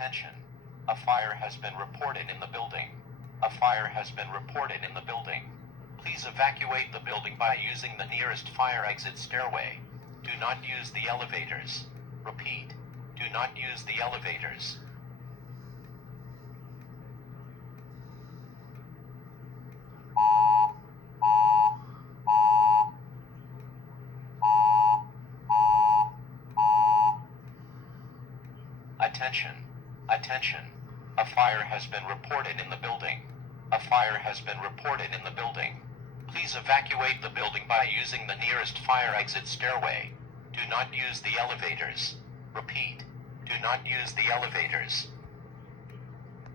Attention. A fire has been reported in the building. A fire has been reported in the building. Please evacuate the building by using the nearest fire exit stairway. Do not use the elevators. Repeat. Do not use the elevators. Attention. Attention. A fire has been reported in the building. A fire has been reported in the building. Please evacuate the building by using the nearest fire exit stairway. Do not use the elevators. Repeat. Do not use the elevators.